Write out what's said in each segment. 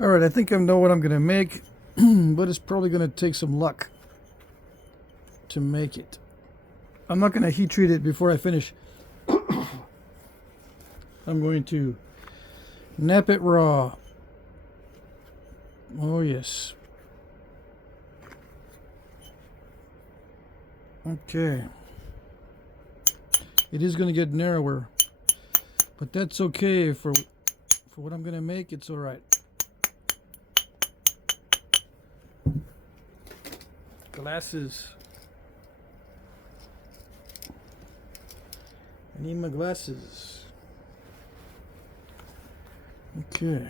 Alright, I think I know what I'm going to make, but it's probably going to take some luck to make it. I'm not going to heat treat it before I finish. I'm going to nap it raw. Oh yes. Okay. It is going to get narrower, but that's okay for what I'm going to make. It's all right. Glasses. I need my glasses. Okay.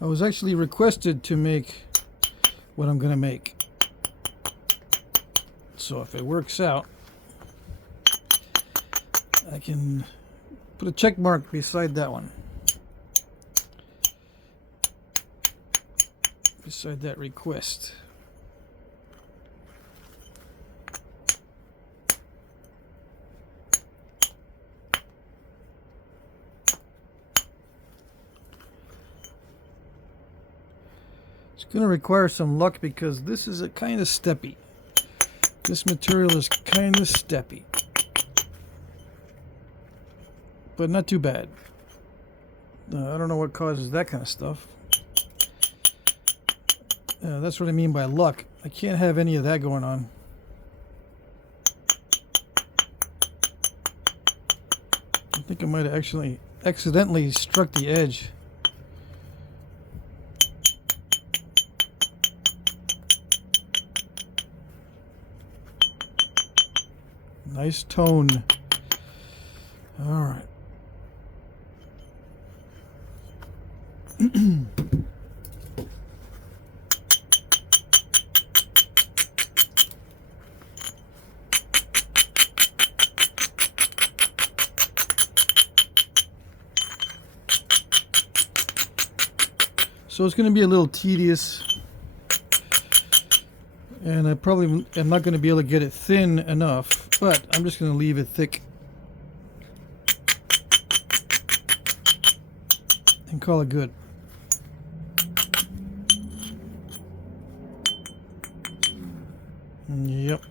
I was actually requested to make what I'm going to make. So if it works out, I can put a check mark beside that one. Beside that request. It's going to require some luck because this is a kind of steppy. This material is kind of steppy, but not too bad. I don't know what causes that kind of stuff. That's what I mean by luck. I can't have any of that going on. I think I might have actually accidentally struck the edge. Nice tone. All right. So it's going to be a little tedious, and I probably am not going to be able to get it thin enough, but I'm just going to leave it thick and call it good. Yep.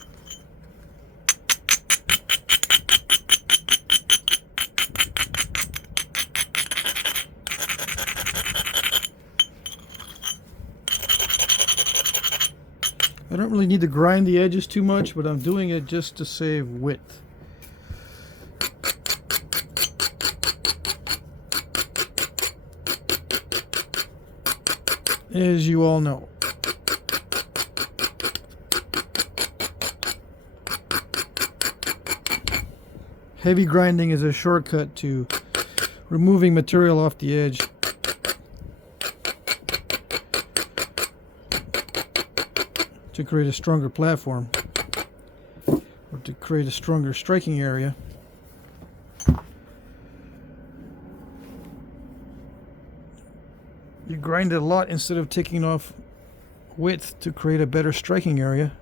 I don't really need to grind the edges too much, but I'm doing it just to save width. As you all know. Heavy grinding is a shortcut to removing material off the edge. To create a stronger platform, or to create a stronger striking area. You grind it a lot instead of taking off width to create a better striking area.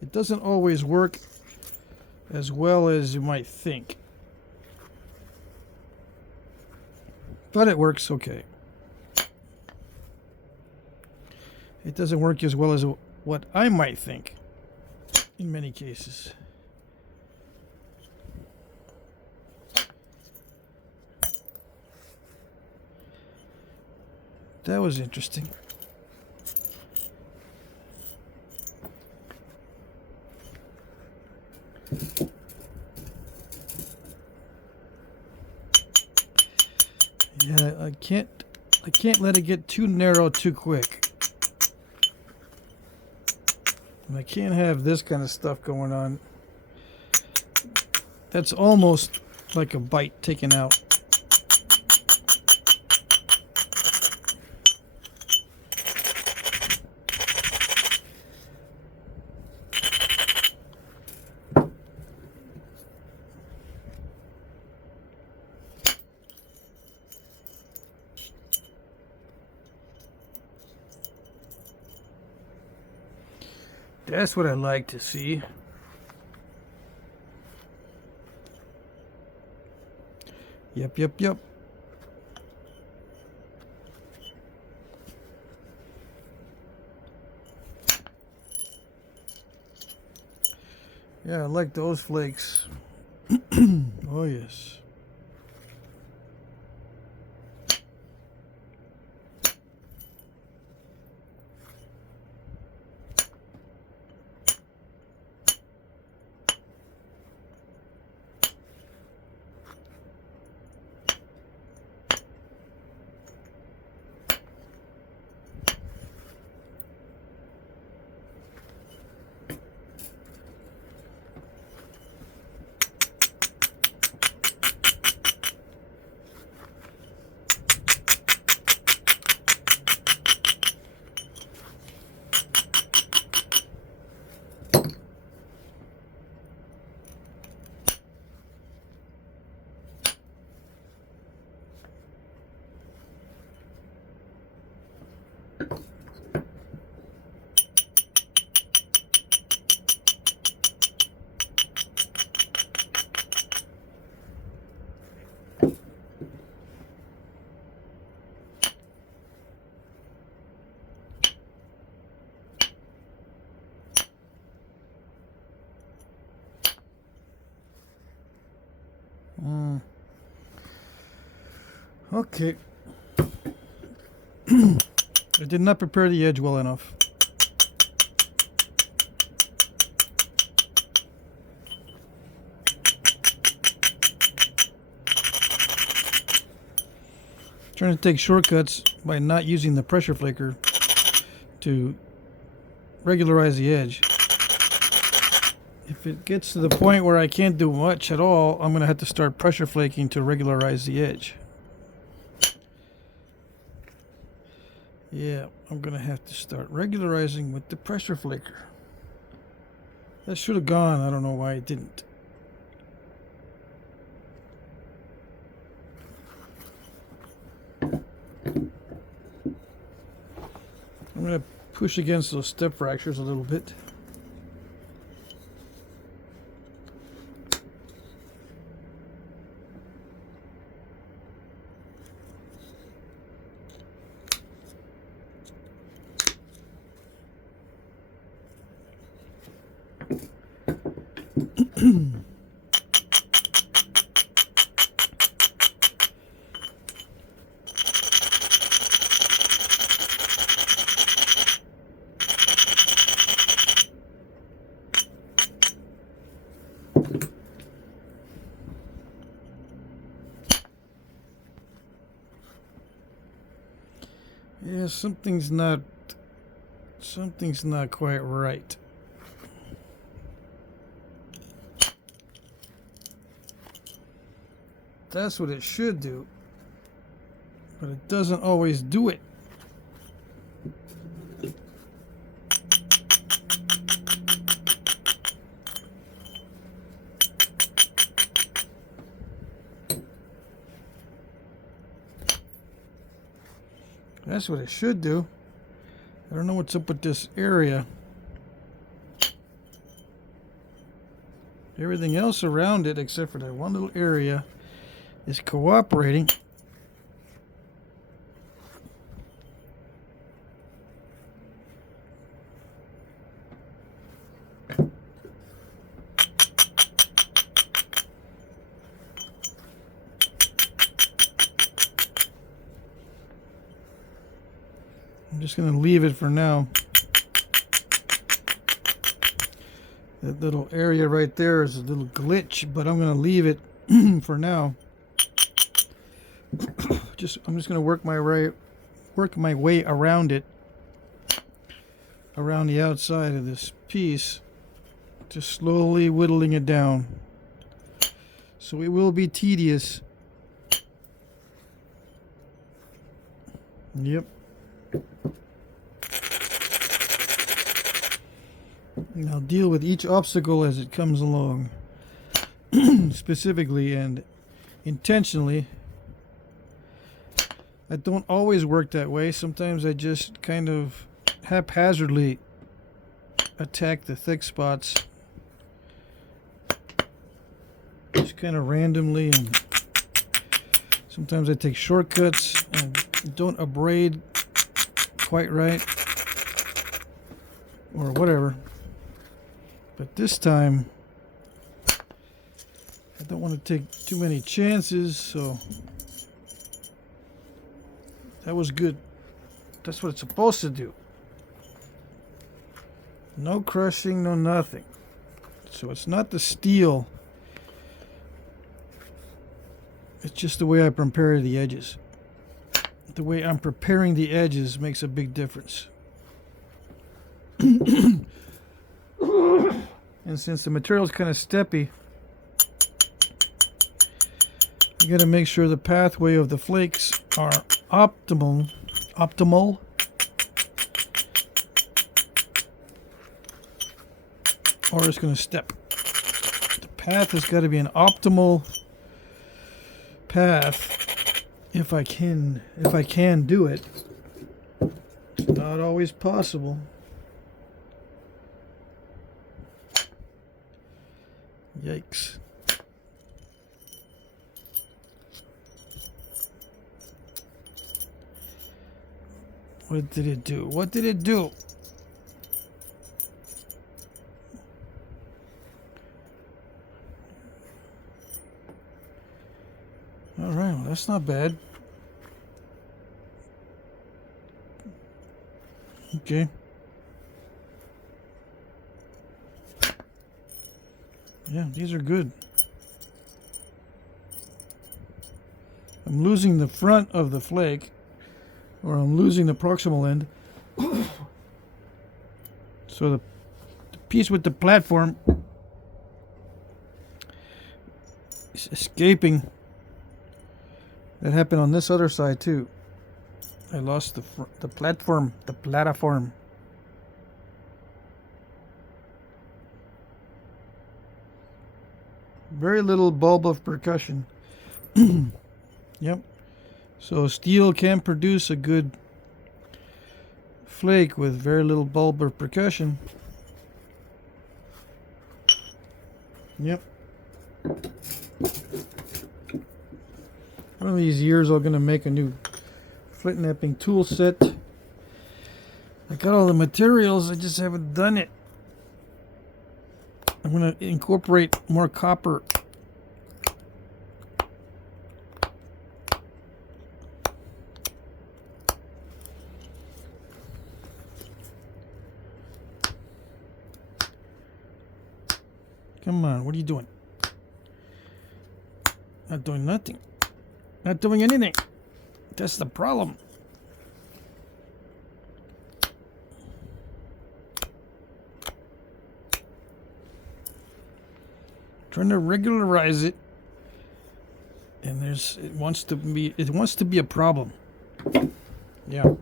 It doesn't always work as well as you might think, but it works okay. It doesn't work as well as what I might think in many cases. That was interesting. Yeah, I can't let it get too narrow too quick. I can't have this kind of stuff going on. That's almost like a bite taken out. That's what I like to see. Yep, yep, yep. Yeah, I like those flakes. Oh, yes. Okay. I did not prepare the edge well enough. Trying to take shortcuts by not using the pressure flaker to regularize the edge. If it gets to the point where I can't do much at all, I'm going to have to start pressure flaking to regularize the edge. Yeah, I'm going to have to start regularizing with the pressure flaker. That should have gone. I don't know why it didn't. I'm going to push against those step fractures a little bit. Yeah, something's not quite right. That's what it should do, but it doesn't always do it. That's what it should do. I don't know what's up with this area. Everything else around it, except for that one little area, is cooperating. I'm just going to leave it for now. That little area right there is a little glitch, but I'm going to leave it for now. I'm just going to work my way around it, around the outside of this piece, just slowly whittling it down. So it will be tedious. Yep. And I'll deal with each obstacle as it comes along, specifically and intentionally. I don't always work that way. Sometimes I just kind of haphazardly attack the thick spots just kind of randomly, and sometimes I take shortcuts and don't abrade quite right or whatever. But this time I don't want to take too many chances, so that was good. That's what it's supposed to do. No crushing, no nothing. So it's not the steel. It's just the way I prepare the edges. The way I'm preparing the edges makes a big difference. And since the material is kind of steppy, you got to make sure the pathway of the flakes are optimal, or it's going to step. The path has got to be an optimal path if I can do it. It's not always possible. Yikes. What did it do? What did it do? All right, well, that's not bad. Okay. Yeah, these are good. I'm losing the front of the flake, or I'm losing the proximal end. So the piece with the platform is escaping. That happened on this other side too. I lost the platform. Very little bulb of percussion. Yep. So steel can produce a good flake with very little bulb of percussion. Yep. One of these years I'm going to make a new Flintknapping tool set. I got all the materials, I just haven't done it. I'm going to incorporate more copper. Come on, what are you doing? Not doing nothing. Not doing anything. That's the problem. Trying to regularize it, and it wants to be a problem. Yeah.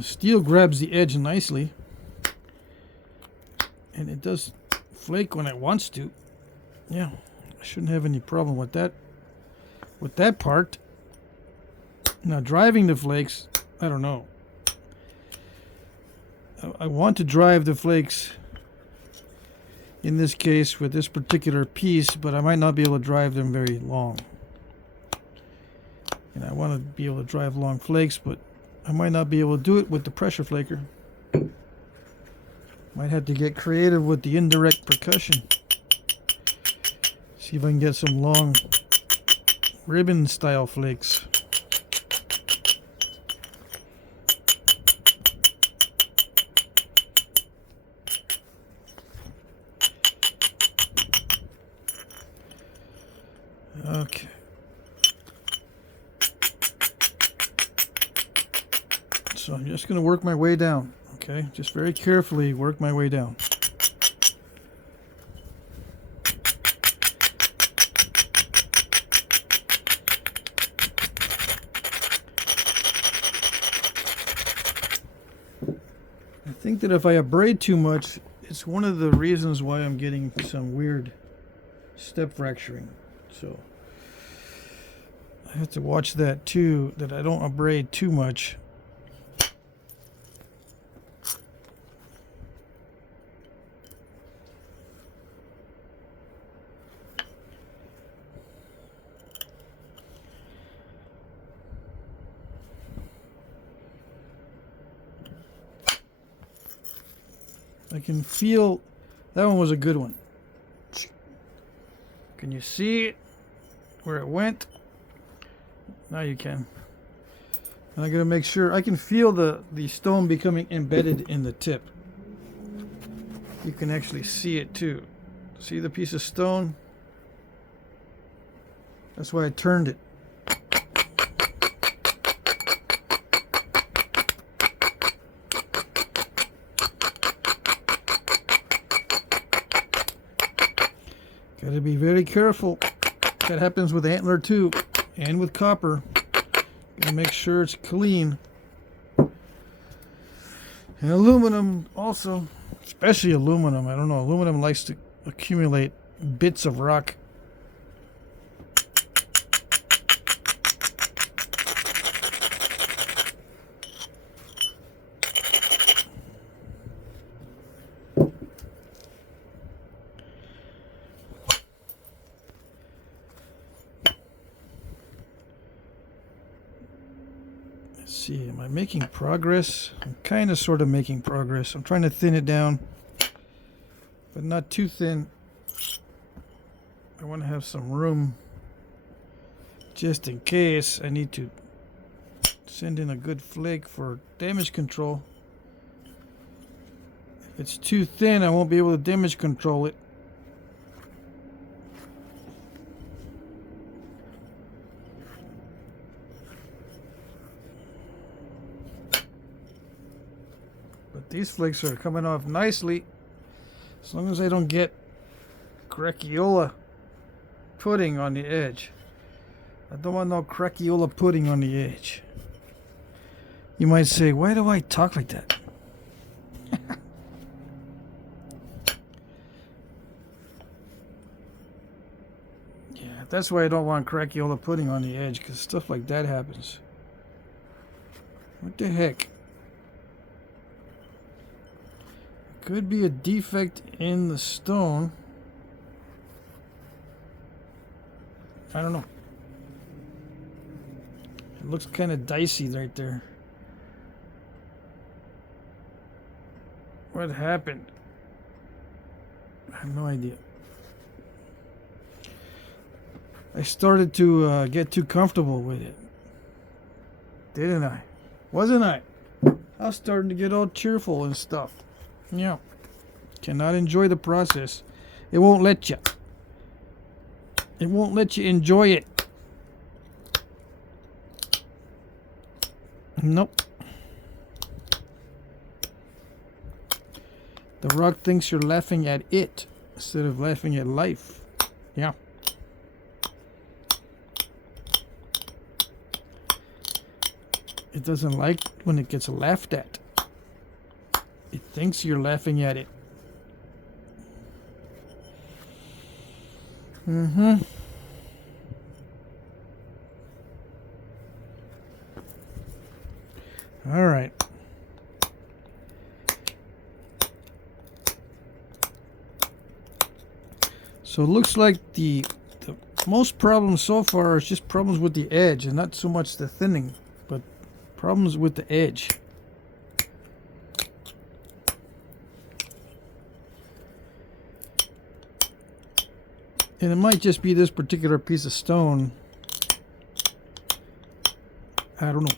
Steel grabs the edge nicely, and it does flake when it wants to. Yeah, I shouldn't have any problem with that part. Now driving the flakes, I don't know. I want to drive the flakes in this case with this particular piece, but I might not be able to drive them very long. And I want to be able to drive long flakes, but I might not be able to do it with the pressure flaker. Might have to get creative with the indirect percussion. See if I can get some long ribbon style flakes. Okay. So I'm just going to work my way down. Okay, just very carefully work my way down. I think that if I abrade too much, it's one of the reasons why I'm getting some weird step fracturing. So I have to watch that too, that I don't abrade too much. I can feel that one was a good one. Can you see it where it went? Now you can. And I gotta make sure I can feel the stone becoming embedded in the tip. You can actually see it too. See the piece of stone? That's why I turned it. Gotta be very careful. That happens with antler too, and with copper. Gotta make sure it's clean. And aluminum also, especially aluminum. I don't know, aluminum likes to accumulate bits of rock. See, am I making progress? I'm kind of sort of making progress. I'm trying to thin it down, but not too thin. I want to have some room just in case I need to send in a good flake for damage control. If it's too thin, I won't be able to damage control it. These flakes are coming off nicely, as long as I don't get crackiola pudding on the edge. I don't want no crackiola pudding on the edge. You might say, why do I talk like that? Yeah, that's why I don't want crackiola pudding on the edge, because stuff like that happens. What the heck? Could be a defect in the stone. I don't know. It looks kind of dicey right there. What happened? I have no idea. I started to get too comfortable with it. Didn't I? Wasn't I? I was starting to get all cheerful and stuff. Yeah, cannot enjoy the process. It won't let you. It won't let you enjoy it. Nope. The rock thinks you're laughing at it instead of laughing at life. Yeah. It doesn't like when it gets laughed at. It thinks you're laughing at it. All right. So it looks like the most problems so far is just problems with the edge and not so much the thinning, but problems with the edge. And it might just be this particular piece of stone. I don't know.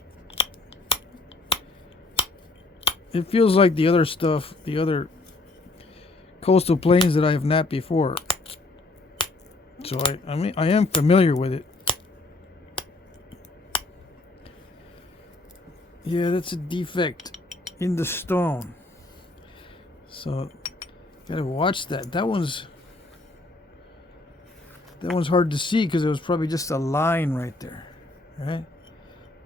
It feels like the other stuff, the other coastal plains that I have knapped before. So I mean, I am familiar with it. Yeah, that's a defect in the stone. So gotta watch that. That one's hard to see because it was probably just a line right there, right?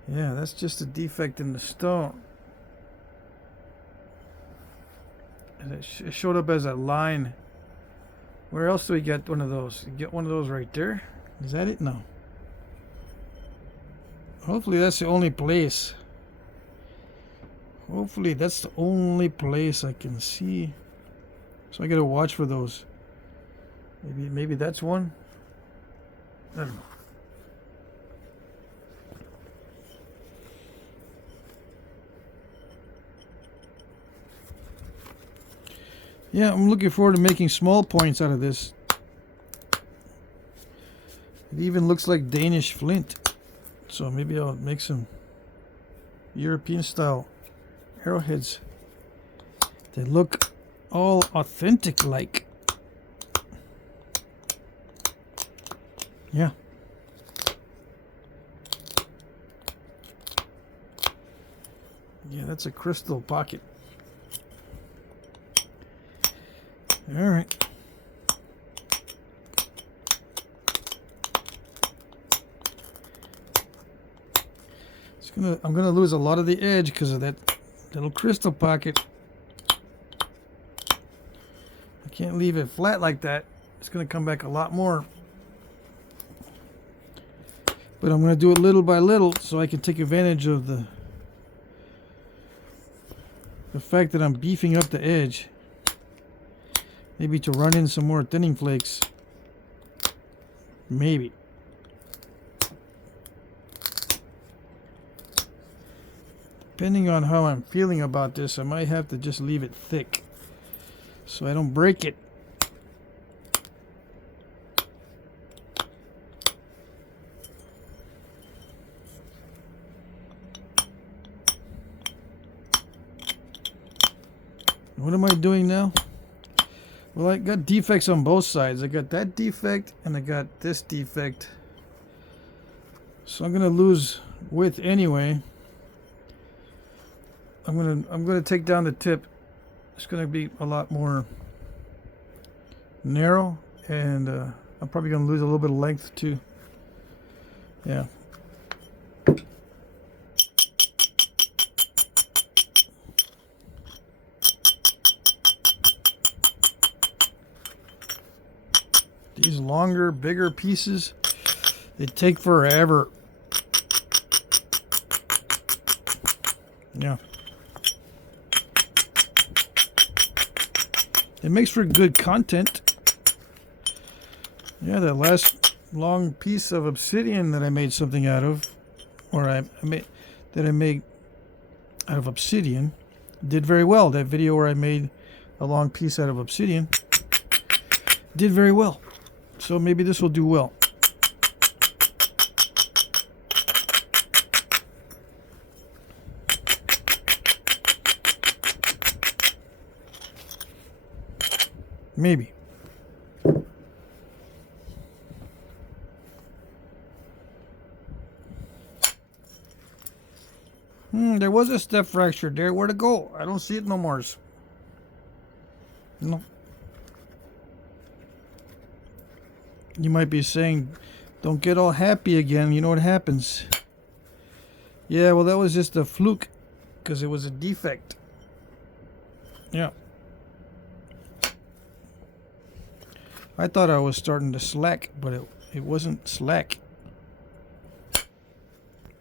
Yeah, that's just a defect in the stone. And it showed up as a line. Where else do we get one of those? You get one of those right there. Is that it? No. Hopefully that's the only place. Hopefully that's the only place I can see. So I gotta watch for those. Maybe that's one. I don't know. Yeah, I'm looking forward to making small points out of this. It even looks like Danish flint. So maybe I'll make some European style arrowheads. They look all authentic like. Yeah. Yeah, that's a crystal pocket. All right. I'm gonna lose a lot of the edge because of that little crystal pocket. I can't leave it flat like that. It's gonna come back a lot more. But I'm gonna do it little by little so I can take advantage of the fact that I'm beefing up the edge. Maybe to run in some more thinning flakes. Maybe. Depending on how I'm feeling about this, I might have to just leave it thick so I don't break it. What am I doing now? Well, I got defects on both sides. I got that defect and I got this defect. So I'm gonna lose width anyway. I'm gonna take down the tip. It's gonna be a lot more narrow, and I'm probably gonna lose a little bit of length too. Yeah. These longer, bigger pieces, they take forever. Yeah. It makes for good content. Yeah, that last long piece of obsidian that I made something out of, or I made out of obsidian, did very well. That video where I made a long piece out of obsidian did very well. So maybe this will do well. Maybe. There was a step fracture there. Where'd it go? I don't see it no more. No. You might be saying, don't get all happy again. You know what happens. Yeah, well, that was just a fluke because it was a defect. Yeah. I thought I was starting to slack, but it wasn't slack.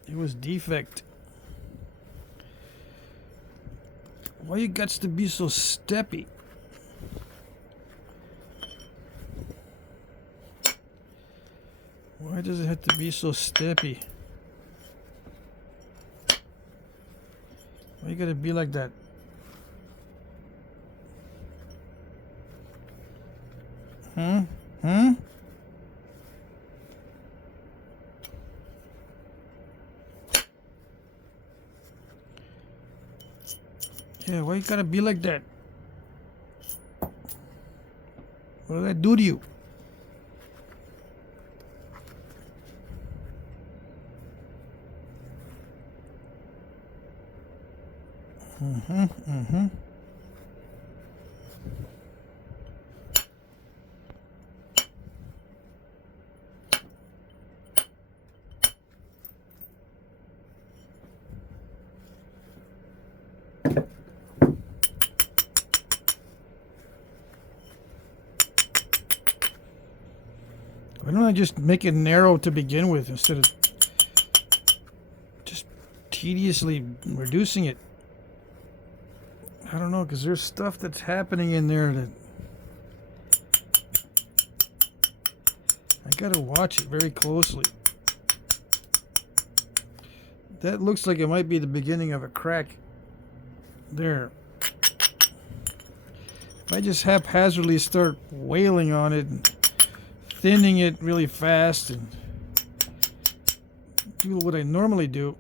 It was defect. Why you got to be so steppy? Why does it have to be so steppy? Why you gotta be like that? Hmm? Yeah, why you gotta be like that? What did I do to you? Why don't I just make it narrow to begin with instead of just tediously reducing it? I don't know, because there's stuff that's happening in there that I gotta watch it very closely. That looks like it might be the beginning of a crack there. If I just haphazardly start wailing on it and thinning it really fast and do what I normally do,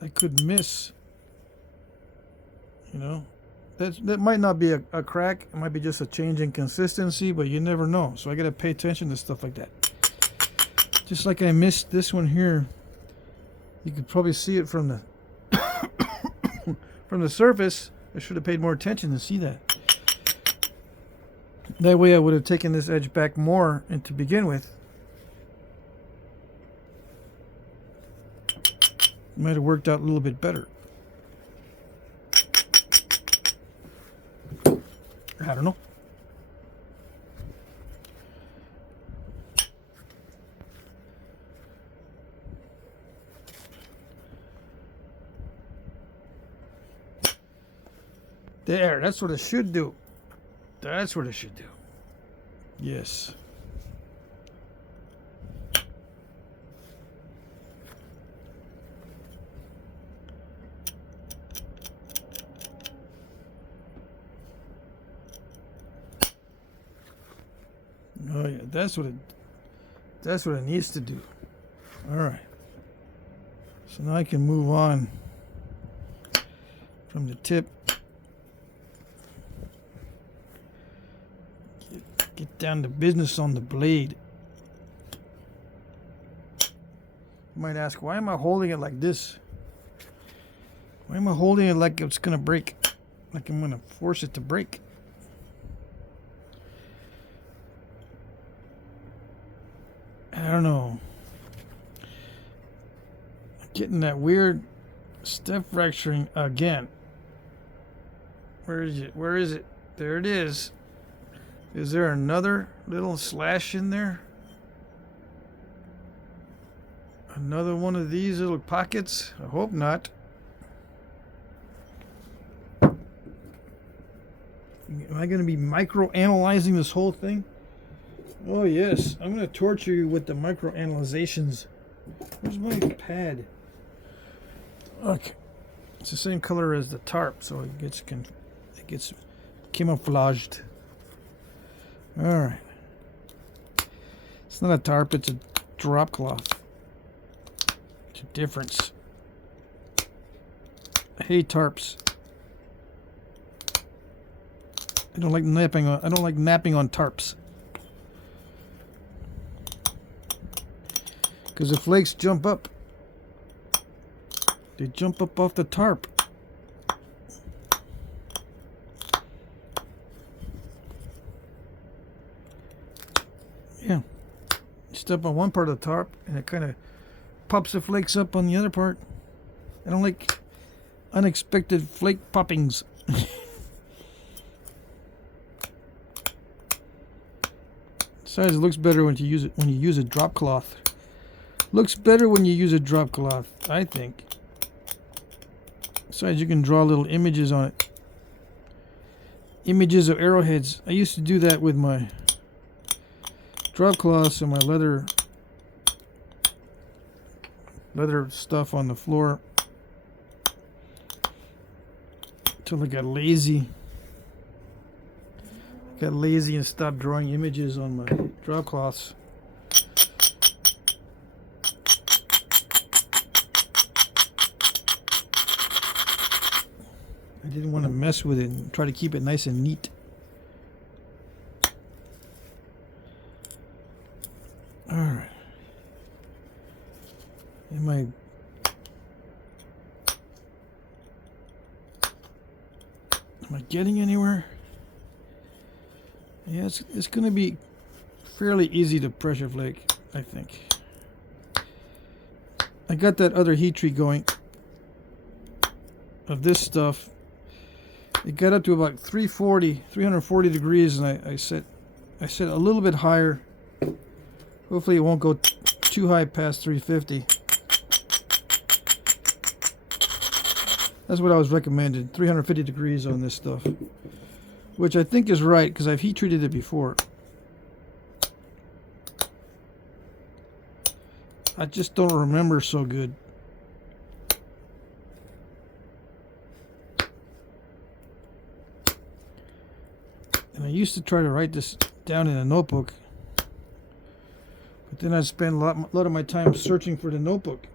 I could miss. You know, that might not be a crack. It might be just a change in consistency, but you never know. So I got to pay attention to stuff like that. Just like I missed this one here. You could probably see it from the from the surface. I should have paid more attention to see that. That way I would have taken this edge back more and to begin with. Might have worked out a little bit better. I don't know. There, that's what it should do. That's what it should do. Yes. Oh yeah, that's what it needs to do. All right. So now I can move on from the tip. Get down to business on the blade. You might ask, why am I holding it like this? Why am I holding it like it's gonna break? Like I'm gonna force it to break? I don't know. I'm getting that weird step fracturing again. Where is it? Where is it? There it is. Is there another little slash in there? Another one of these little pockets? I hope not. Am I going to be micro-analyzing this whole thing? Oh yes, I'm going to torture you with the micro-analyzations. Where's my pad? Okay. It's the same color as the tarp, so it gets camouflaged. Alright. It's not a tarp, it's a drop cloth. It's a difference. I hate tarps. I don't like napping on tarps. Because the flakes jump up. They jump up off the tarp. Yeah. You step on one part of the tarp and it kind of pops the flakes up on the other part. I don't like unexpected flake poppings. Besides, it looks better when you use a drop cloth. Looks better when you use a drop cloth, I think. Besides, you can draw little images on it. Images of arrowheads. I used to do that with my drop cloths and my leather stuff on the floor until I got lazy. Got lazy and stopped drawing images on my drop cloths. I didn't want to mess with it and try to keep it nice and neat. Alright. getting anywhere. Yeah, it's going to be fairly easy to pressure flake, I think. I got that other heat treat going of this stuff. It got up to about 340 degrees, and I set a little bit higher. Hopefully it won't go too high past 350. That's what I was recommended, 350 degrees on this stuff, which I think is right because I've heat treated it before. I just don't remember so good. And I used to try to write this down in a notebook, but then I'd spend a lot of my time searching for the notebook.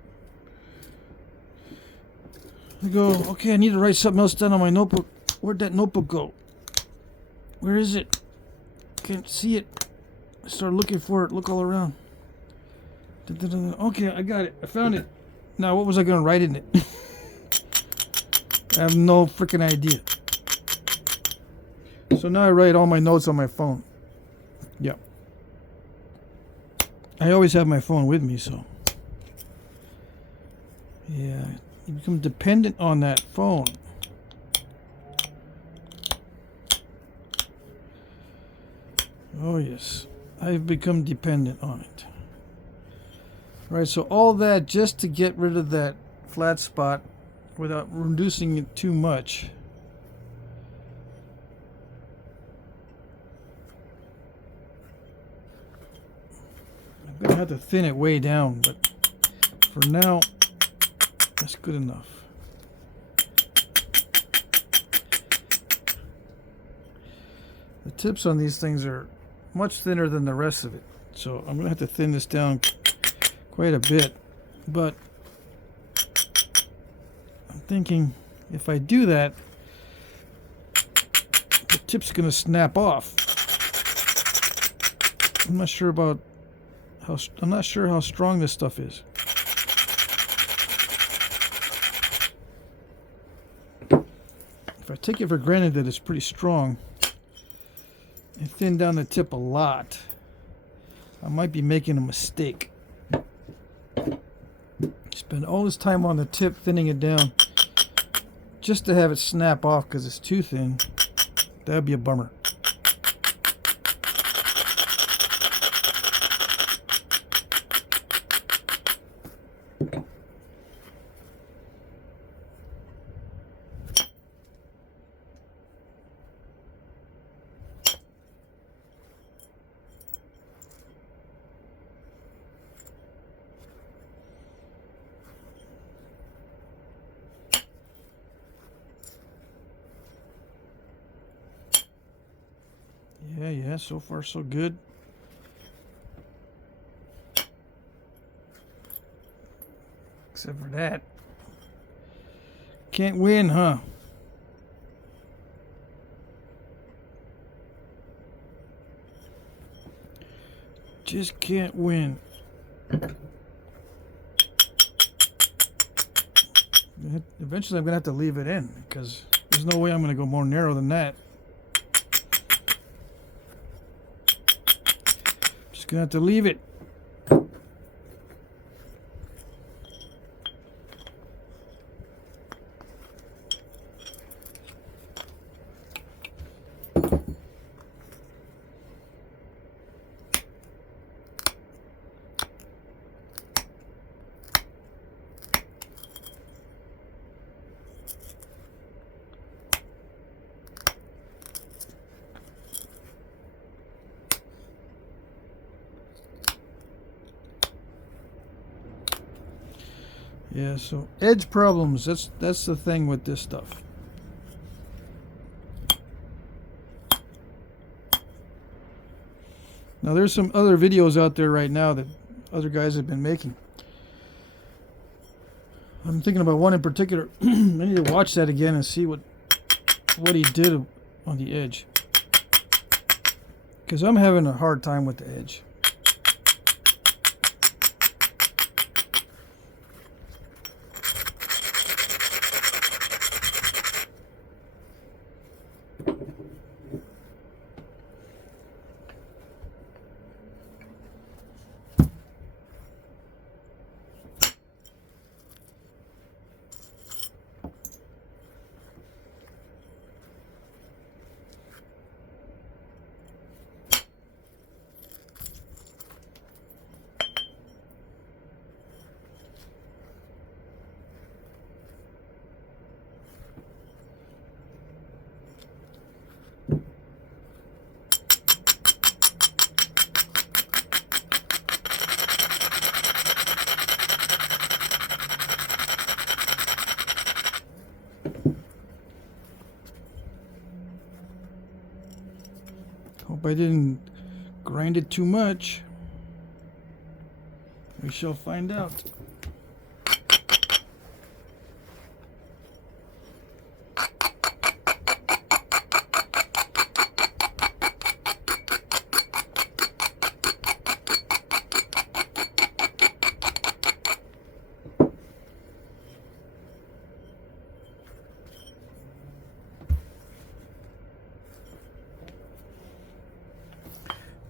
I go, okay, I need to write something else down on my notebook. Where'd that notebook go? Where is it? Can't see it. I started looking for it. Look all around. Okay, I got it. I found it. Now, what was I going to write in it? I have no freaking idea. So now I write all my notes on my phone. Yep. I always have my phone with me, so. Yeah, you become dependent on that phone. Oh, yes. I've become dependent on it. All right, so all that just to get rid of that flat spot without reducing it too much. I'm going to have to thin it way down, but for now, that's good enough. The tips on these things are much thinner than the rest of it, so I'm going to have to thin this down quite a bit, but I'm thinking if I do that, the tip's going to snap off. I'm not sure how strong this stuff is. If I take it for granted that it's pretty strong and thin down the tip a lot, I might be making a mistake. Spend all this time on the tip thinning it down just to have it snap off because it's too thin. That'd be a bummer. Yeah, so far so good. Except for that. Can't win, huh? Just can't win. Eventually I'm going to have to leave it in because there's no way I'm going to go more narrow than that. Gonna have to leave it. Yeah, so edge problems, that's the thing with this stuff. Now there's some other videos out there right now that other guys have been making. I'm thinking about one in particular. I need to watch that again and see what he did on the edge. Because I'm having a hard time with the edge. I didn't grind it too much. We shall find out.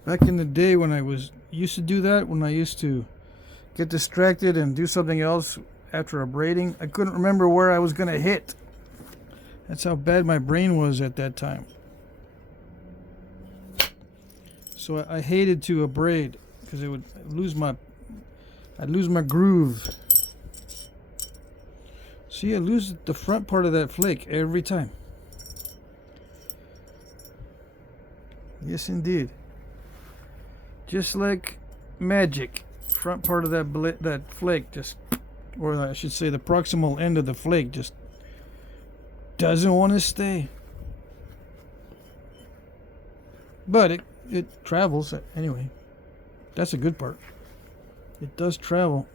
Back in the day when I used to do that, when I used to get distracted and do something else after a braiding, I couldn't remember where I was going to hit. That's how bad my brain was at that time. So I hated to braid because it would I'd lose my groove. See, I lose the front part of that flake every time. Yes, indeed. Just like magic, front part of that flake just, or I should say the proximal end of the flake just doesn't want to stay. But it travels anyway. That's a good part. It does travel.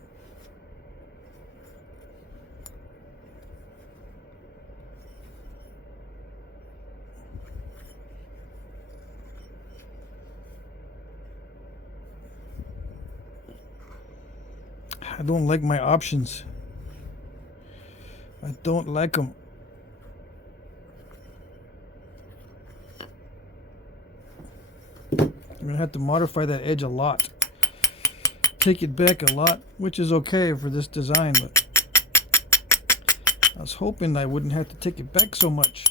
I don't like my options. I don't like them. I'm gonna have to modify that edge a lot. Take it back a lot, which is okay for this design, but I was hoping I wouldn't have to take it back so much.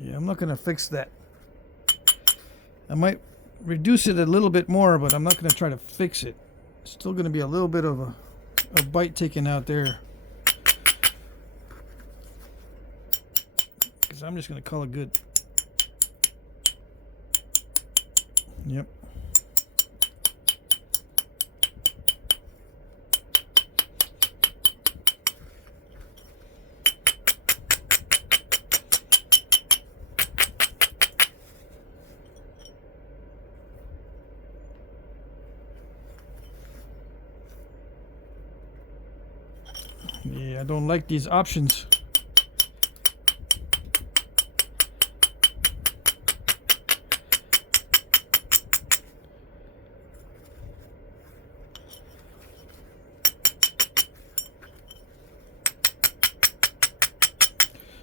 Yeah, I'm not going to fix that. I might reduce it a little bit more, but I'm not going to try to fix it. Still going to be a little bit of a bite taken out there. Because I'm just going to call it good. Yep. Yeah, I don't like these options.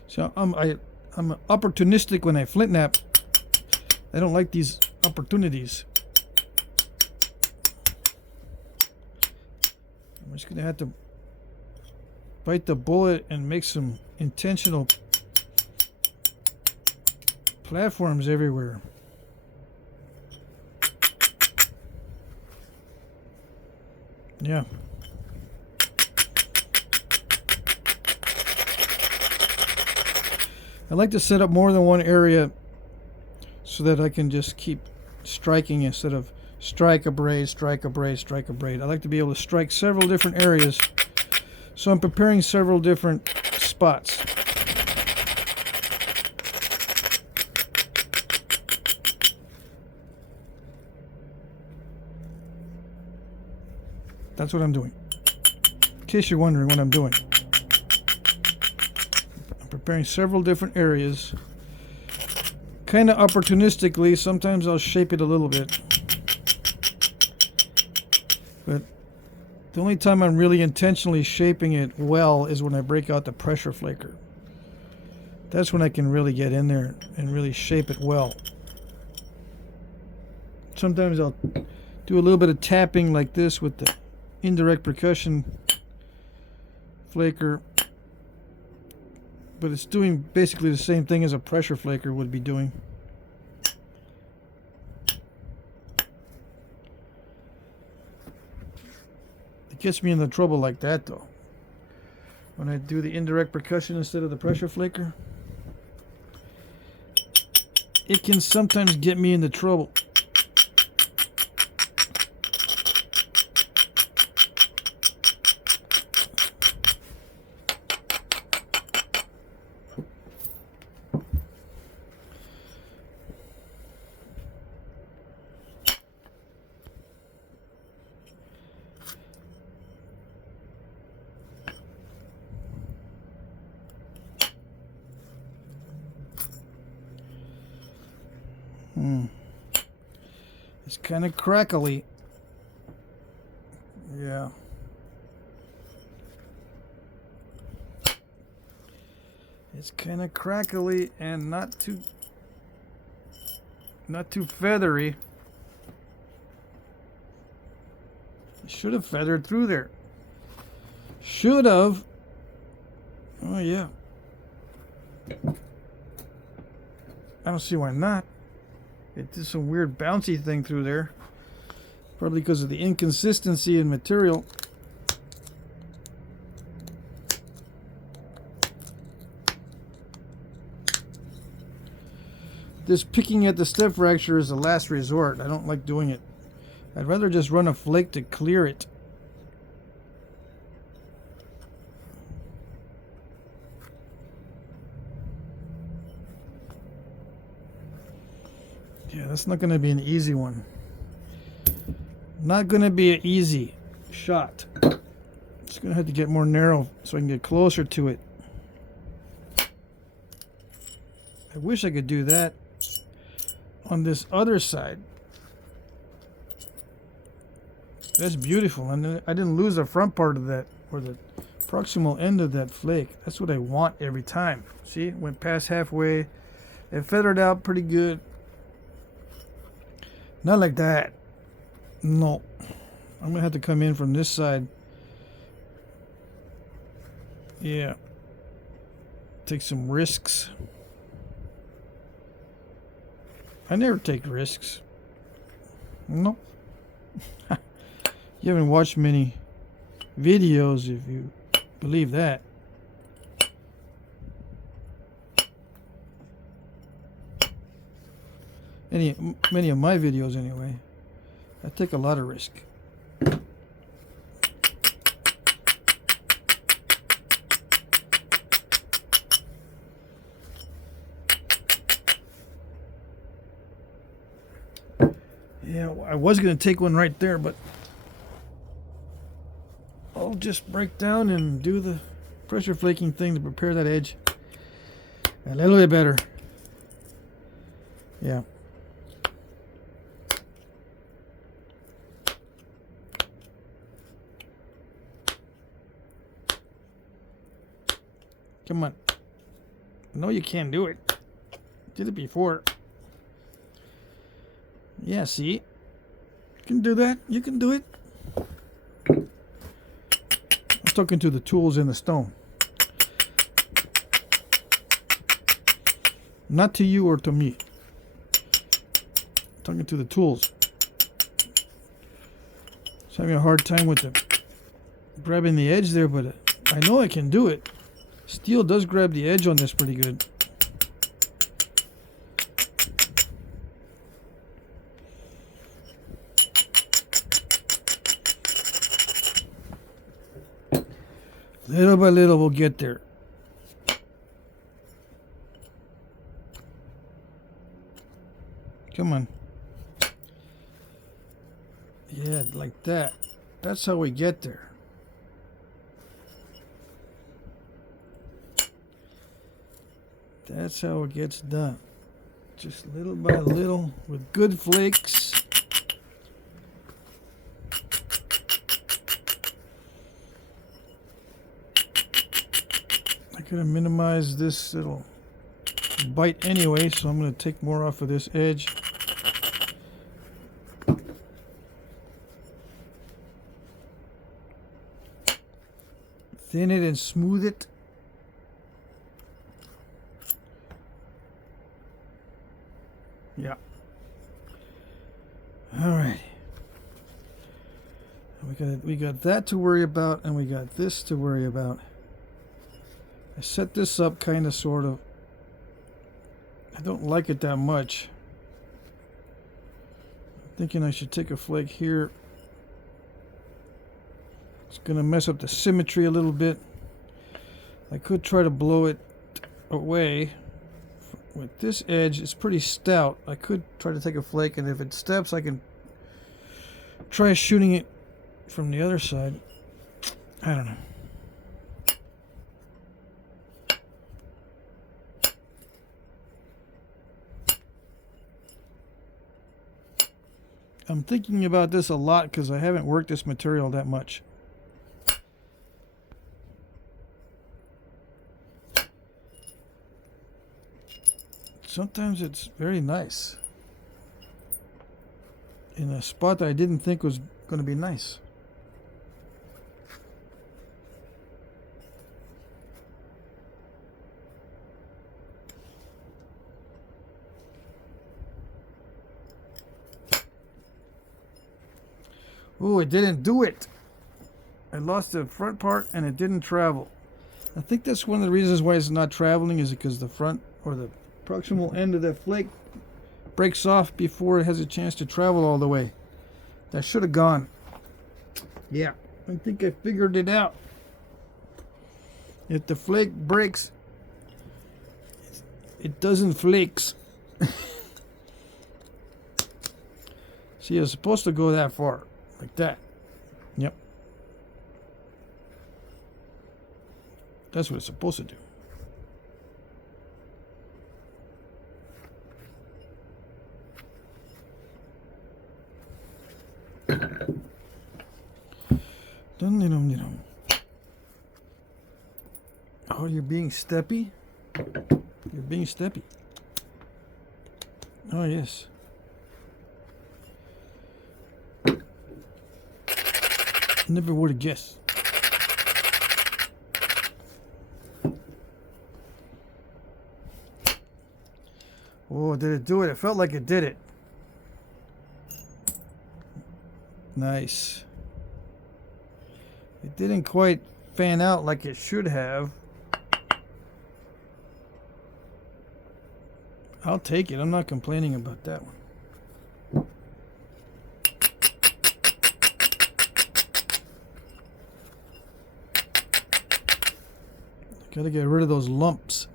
So I'm opportunistic when I flint knap. I don't like these opportunities. I'm just gonna have to bite the bullet and make some intentional platforms everywhere. Yeah. I like to set up more than one area so that I can just keep striking instead of strike a braid, strike a braid, strike a braid. I like to be able to strike several different areas. So I'm preparing several different spots. That's what I'm doing. In case you're wondering what I'm doing. I'm preparing several different areas. Kind of opportunistically. Sometimes I'll shape it a little bit. But the only time I'm really intentionally shaping it well is when I break out the pressure flaker. That's when I can really get in there and really shape it well. Sometimes I'll do a little bit of tapping like this with the indirect percussion flaker. But it's doing basically the same thing as a pressure flaker would be doing. Gets me into trouble like that though. When I do the indirect percussion instead of the pressure flaker, it can sometimes get me into trouble. It's kind of crackly. Yeah. It's kind of crackly and not too feathery. Should have feathered through there. Should have. Oh yeah. I don't see why not. It did some weird bouncy thing through there. Probably because of the inconsistency in material. This picking at the step fracture is the last resort. I don't like doing it. I'd rather just run a flake to clear it. Yeah, that's not going to be an easy one. Not going to be an easy shot. It's going to have to get more narrow so I can get closer to it. I wish I could do that on this other side. That's beautiful. And I didn't lose the front part of that, or the proximal end of that flake. That's what I want every time. See, it went past halfway. It feathered out pretty good. Not like that. No. I'm going to have to come in from this side. Yeah. Take some risks. I never take risks. No. You haven't watched many videos if you believe that. Many of my videos anyway. I take a lot of risk. Yeah, I was going to take one right there, but I'll just break down and do the pressure flaking thing to prepare that edge a little bit better. Yeah. Come on. No, you can't do it. Did it before. Yeah, see? You can do that. You can do it. I'm talking to the tools in the stone. Not to you or to me. I'm talking to the tools. Just having a hard time with them grabbing the edge there, but I know I can do it. Steel does grab the edge on this pretty good. Little by little we'll get there. Come on. Yeah, like that. That's how we get there. That's how it gets done. Just little by little with good flakes. I'm going to minimize this little bite anyway, so I'm going to take more off of this edge. Thin it and smooth it. Yeah. All right. We got that to worry about, and we got this to worry about. I set this up kind of, sort of. I don't like it that much. I'm thinking I should take a flake here. It's going to mess up the symmetry a little bit. I could try to blow it away. With this edge, it's pretty stout. I could try to take a flake, and if it steps, I can try shooting it from the other side. I don't know. I'm thinking about this a lot because I haven't worked this material that much. Sometimes it's very nice in a spot that I didn't think was going to be nice. Oh, it didn't do it. I lost the front part and it didn't travel. I think that's one of the reasons why it's not traveling, is because the front or the proximal end of that flake breaks off before it has a chance to travel all the way. That should have gone. Yeah, I think I figured it out. If the flake breaks, it doesn't flakes. See, it's supposed to go that far. Like that. Yep. That's what it's supposed to do. Dum-de-dum-de-dum. Oh, you're being steppy? You're being steppy. Oh, yes. Never would have guessed. Oh, did it do it? It felt like it did it. Nice. It didn't quite fan out like it should have. I'll take it. I'm not complaining about that one. Gotta get rid of those lumps.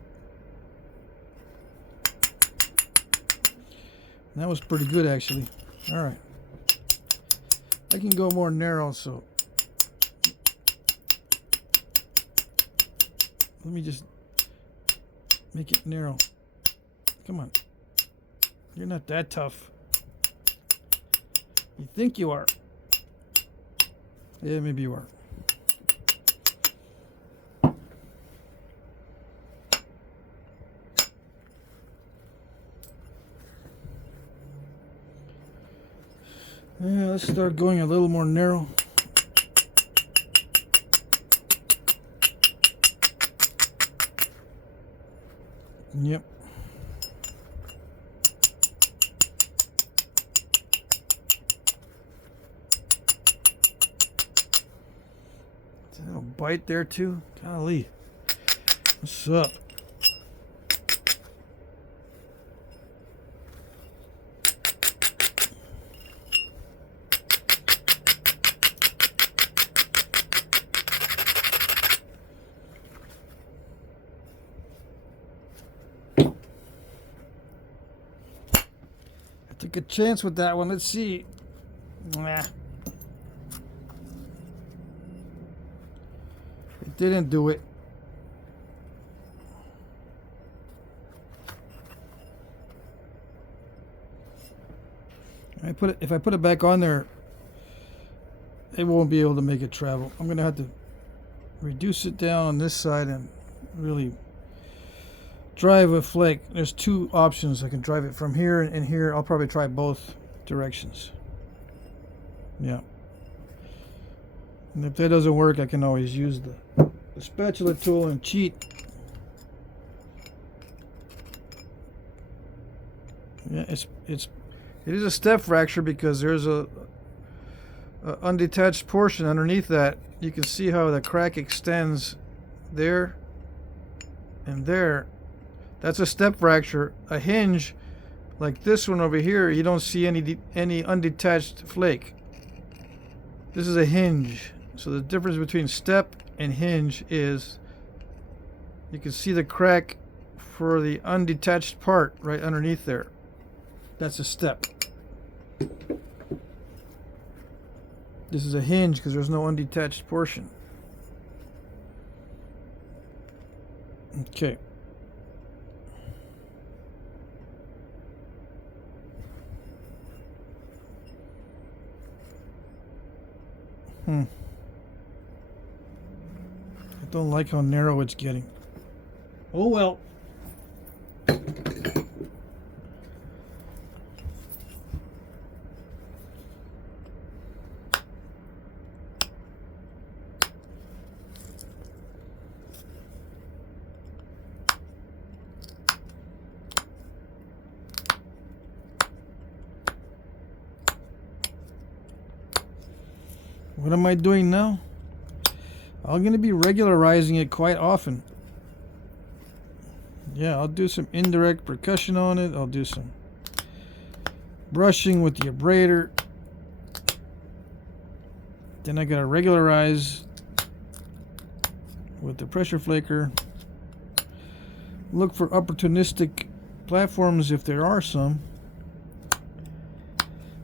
That was pretty good, actually. All right. I can go more narrow, so let me just make it narrow. Come on. You're not that tough. You think you are. Yeah, maybe you are. Yeah, let's start going a little more narrow. Yep. Is that a little bite there too? Golly. What's up? Took a chance with that one. Let's see. Nah. It didn't do it. If I put it back on there, it won't be able to make it travel. I'm gonna have to reduce it down on this side and really drive a flake. There's two options. I can drive it from here and here. I'll probably try both directions. Yeah. And if that doesn't work, I can always use the spatula tool and cheat. Yeah, it is a step fracture because there's a undetached portion underneath that. You can see how the crack extends there and there. That's a step fracture. A hinge like this one over here, you don't see any undetached flake. This is a hinge. So the difference between step and hinge is you can see the crack for the undetached part right underneath there. That's a step. This is a hinge because there's no undetached portion. Okay. I don't like how narrow it's getting. Oh well. What am I doing now? I'm going to be regularizing it quite often. Yeah, I'll do some indirect percussion on it. I'll do some brushing with the abrader. Then I got to regularize with the pressure flaker. Look for opportunistic platforms if there are some.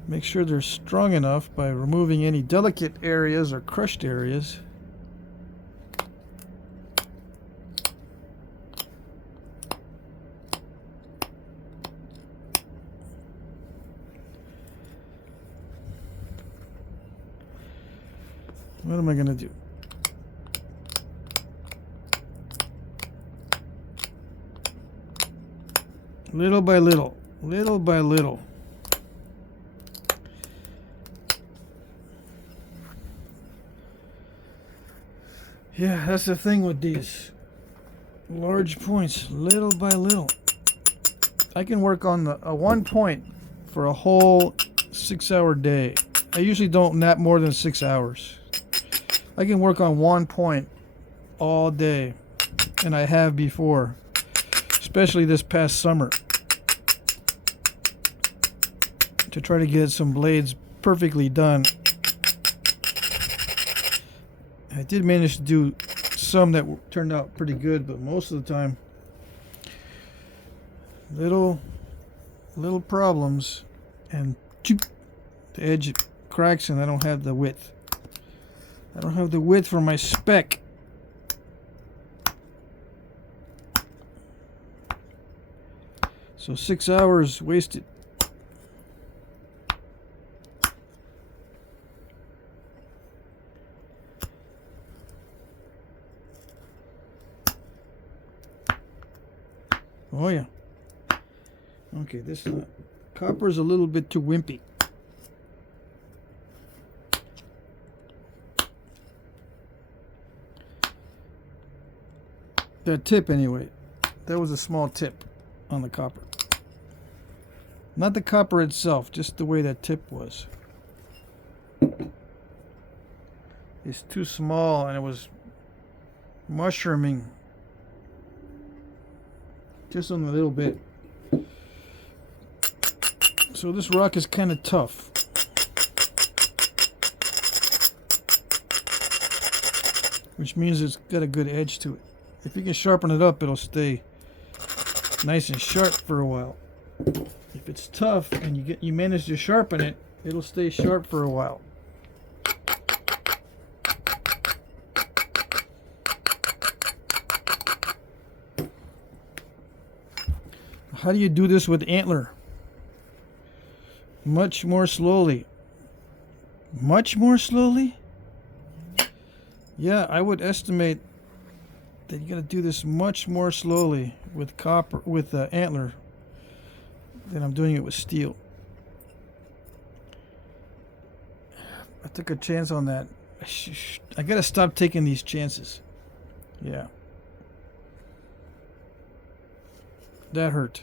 Make sure they're strong enough by removing any delicate areas or crushed areas. What am I going to do? Little by little, little by little. Yeah, that's the thing with these large points, little by little. I can work on a 1 point for a whole 6-hour day. I usually don't nap more than 6 hours. I can work on 1 point all day, and I have before, especially this past summer, to try to get some blades perfectly done. I did manage to do some that turned out pretty good, but most of the time, little problems, and choop, the edge cracks, and I don't have the width. I don't have the width for my spec. So 6 hours wasted. Oh yeah. Okay, this copper is a little bit too wimpy. That tip anyway. That was a small tip on the copper. Not the copper itself, just the way that tip was. It's too small and it was mushrooming. Just on a little bit. So this rock is kind of tough. Which means it's got a good edge to it. If you can sharpen it up, it'll stay nice and sharp for a while. If it's tough and you manage to sharpen it, it'll stay sharp for a while. How do you do this with antler? Much more slowly. Much more slowly? Yeah, I would estimate that you got to do this much more slowly with copper, with antler, than I'm doing it with steel. I took a chance on that. I got to stop taking these chances. Yeah. That hurt.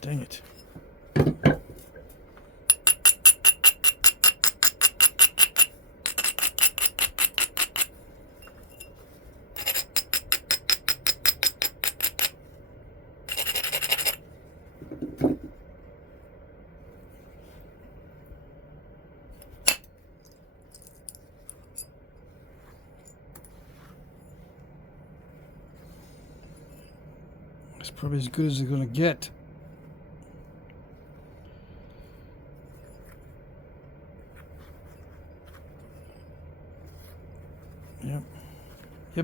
Dang it. It's probably as good as it's going to get.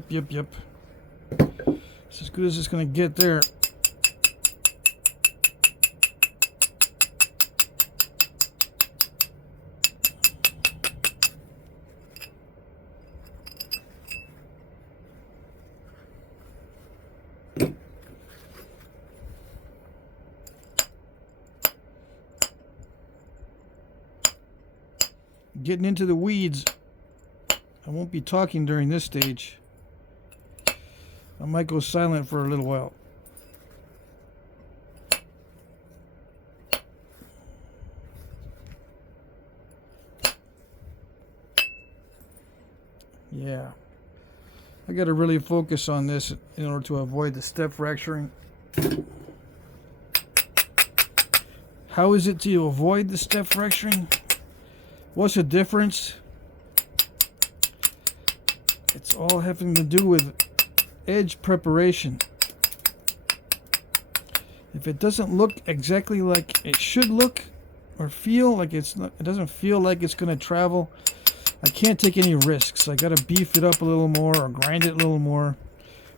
Yep. It's as good as it's going to get there. getting into the weeds. I won't be talking during this stage. I might go silent for a little while. Yeah. I got to really focus on this in order to avoid the step fracturing. How is it to avoid the step fracturing? What's the difference? It's all having to do with edge preparation. If it doesn't look exactly like it should look or feel like it doesn't feel like it's going to travel, I can't take any risks. I got to beef it up a little more or grind it a little more.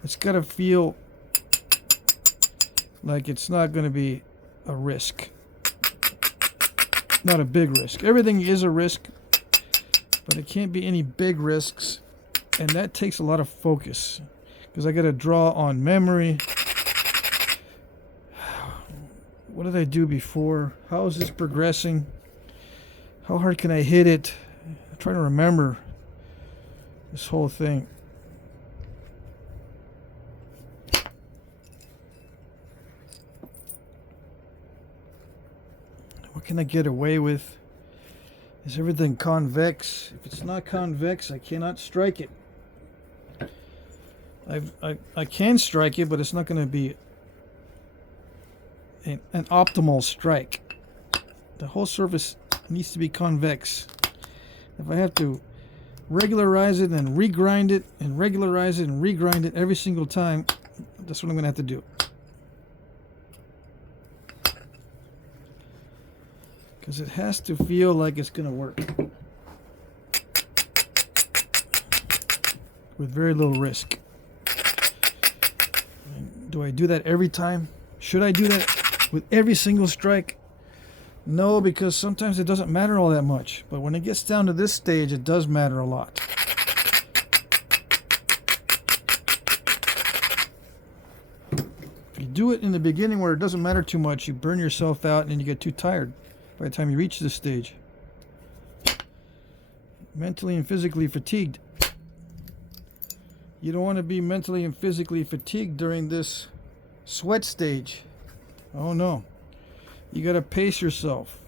It's got to feel like it's not going to be a risk. Not a big risk. Everything is a risk, but it can't be any big risks. And that takes a lot of focus because I got to draw on memory. What did I do before? How is this progressing? How hard can I hit it? I'm trying to remember this whole thing. What can I get away with? Is everything convex? If it's not convex, I cannot strike it. I can strike it, but it's not going to be an optimal strike. The whole surface needs to be convex. If I have to regularize it and regrind it and regularize it and regrind it every single time, that's what I'm going to have to do. Because it has to feel like it's going to work. With very little risk. Do I do that every time? Should I do that with every single strike? No, because sometimes it doesn't matter all that much. But when it gets down to this stage, it does matter a lot. If you do it in the beginning where it doesn't matter too much, you burn yourself out and then you get too tired by the time you reach this stage. Mentally and physically fatigued. You don't want to be mentally and physically fatigued during this sweat stage. Oh no. You got to pace yourself.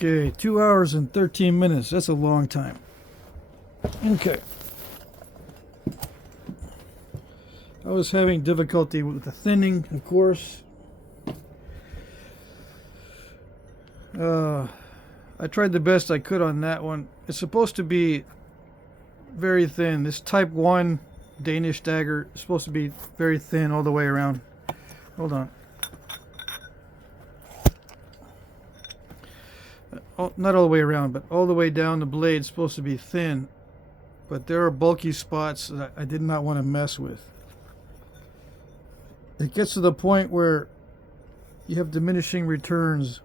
Okay, 2 hours and 13 minutes. That's a long time. Okay. I was having difficulty with the thinning, of course. I tried the best I could on that one. It's supposed to be very thin. This type 1 Danish dagger is supposed to be very thin all the way around. Hold on. Not all the way around, but all the way down the blade is supposed to be thin. But there are bulky spots that I did not want to mess with. It gets to the point where you have diminishing returns.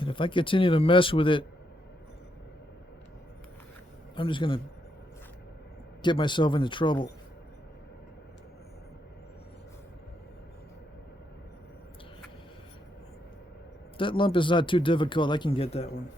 And if I continue to mess with it, I'm just going to get myself into trouble. That lump is not too difficult. I can get that one.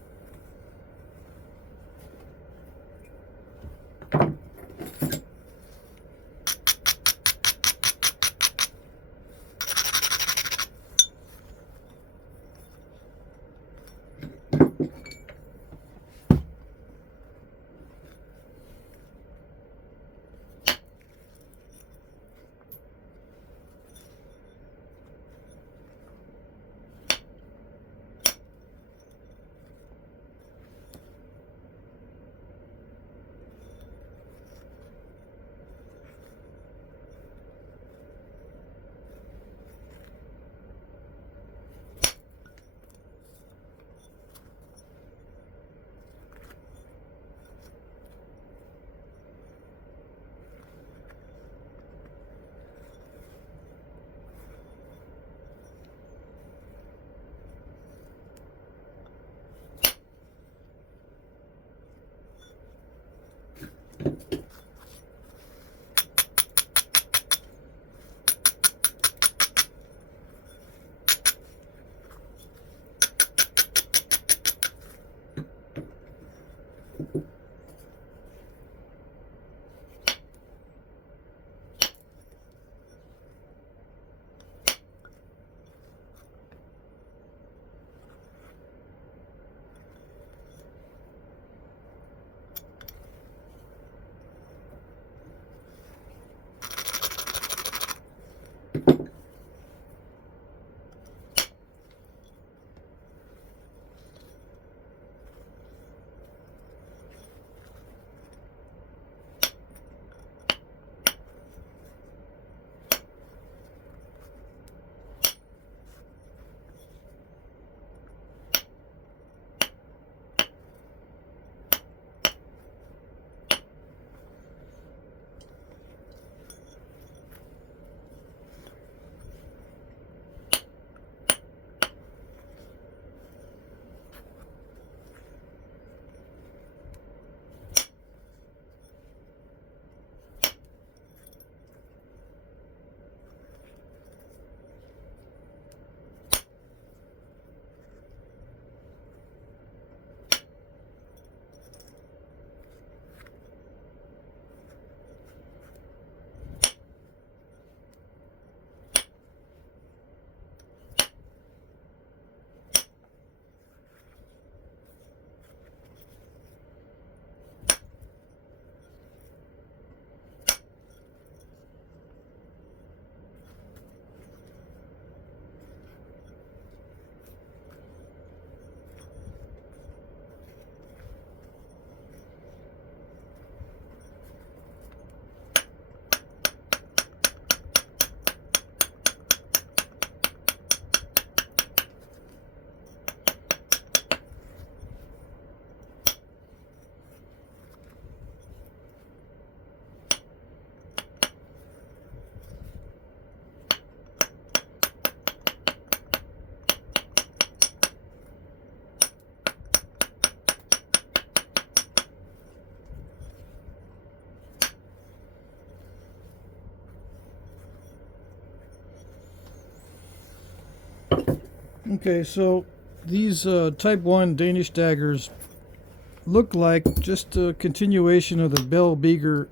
Okay, so these Type 1 Danish daggers look like just a continuation of the bell beaker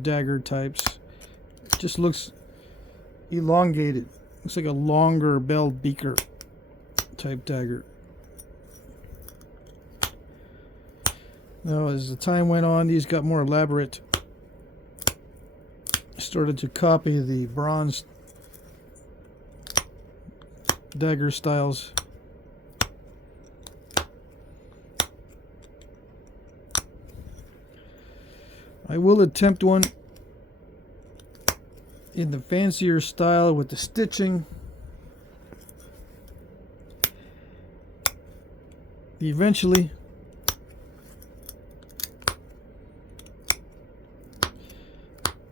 dagger types. It just looks elongated. Looks like a longer bell beaker. type dagger. Now, as the time went on, these got more elaborate. Started to copy the bronze dagger styles. I will attempt one in the fancier style with the stitching. Eventually.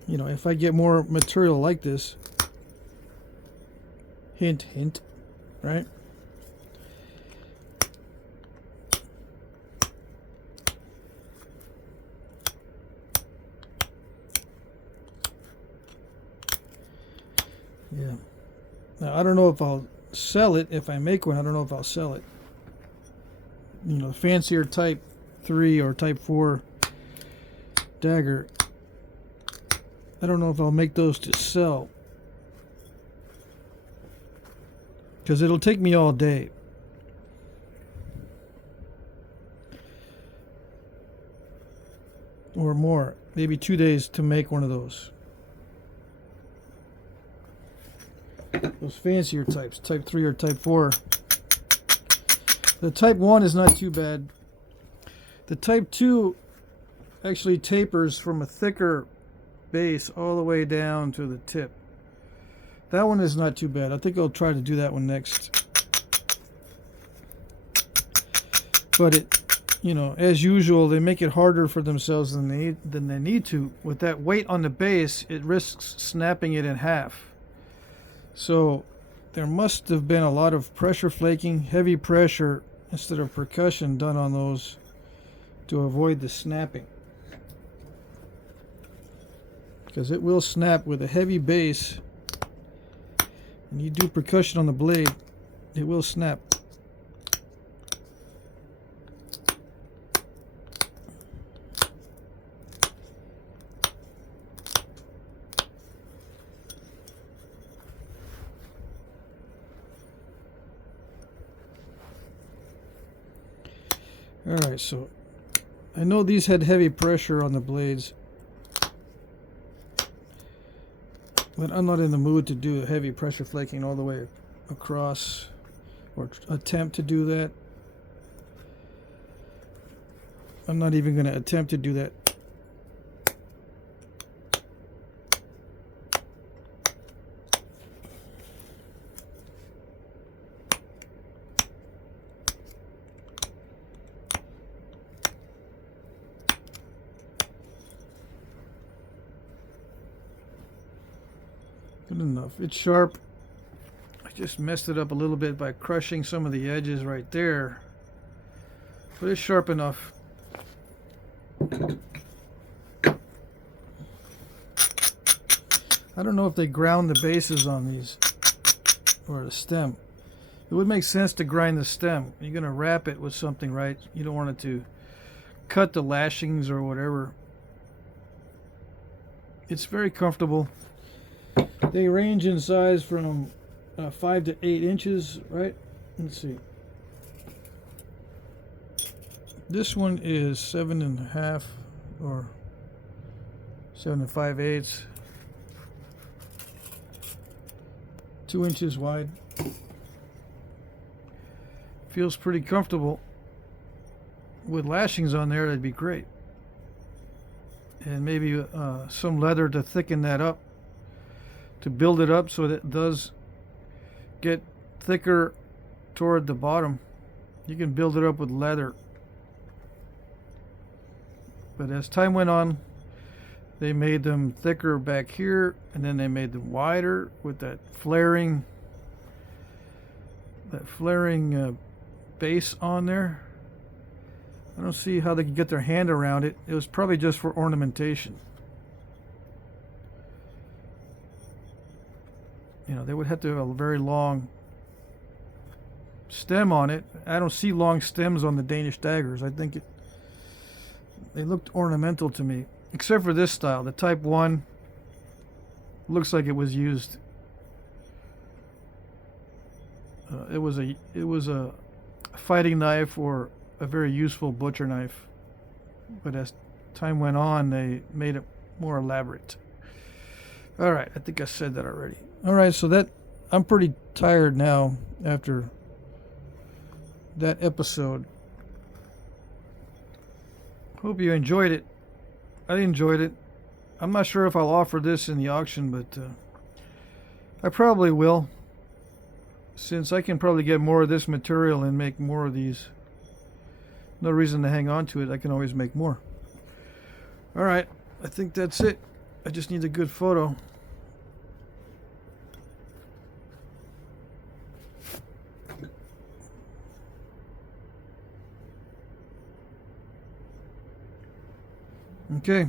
You know, if I get more material like this, hint, hint, right? Yeah. Now, I don't know if I'll sell it. If I make one, I don't know if I'll sell it. You know, fancier type 3 or type 4 dagger. I don't know if I'll make those to sell, because it'll take me all day. Or more, maybe 2 days to make one of those. Those fancier types, type 3 or type 4. The type 1 is not too bad. The type 2 actually tapers from a thicker base all the way down to the tip. That one is not too bad. I think I'll try to do that one next. But it, you know, as usual, they make it harder for themselves than they need to. With that weight on the base, it risks snapping it in half. So there must have been a lot of pressure flaking, heavy pressure instead of percussion done on those to avoid the snapping. Because it will snap with a heavy base, and you do percussion on the blade, it will snap. Alright, so I know these had heavy pressure on the blades, but I'm not in the mood to do a heavy pressure flaking all the way across, or attempt to do that. I'm not even going to attempt to do that. Good enough. It's sharp. I just messed it up a little bit by crushing some of the edges right there, but it's sharp enough. I don't know if they ground the bases on these, or the stem. It would make sense to grind the stem. You're going to wrap it with something, right? You don't want it to cut the lashings or whatever. It's very comfortable. They range in size from 5 to 8 inches, right? Let's see. This one is 7.5 or 7 5/8, 2 inches wide. Feels pretty comfortable. With lashings on there, that'd be great. And maybe some leather to thicken that up, to build it up so that it does get thicker toward the bottom. You can build it up with leather. But as time went on, they made them thicker back here, and then they made them wider with that flaring base on there. I don't see how they could get their hand around it. It was probably just for ornamentation. You know, they would have to have a very long stem on it. I don't see long stems on the Danish daggers. I think they looked ornamental to me, except for this style. The Type 1 looks like it was used It was a fighting knife or a very useful butcher knife, but as time went on, they made it more elaborate. All right, I think I said that already. All right, so that I'm pretty tired now after that episode. Hope you enjoyed it. I enjoyed it. I'm not sure if I'll offer this in the auction, but I probably will, since I can probably get more of this material and make more of these. No reason to hang on to it. I can always make more. All right, I think that's it. I just need a good photo. Okay.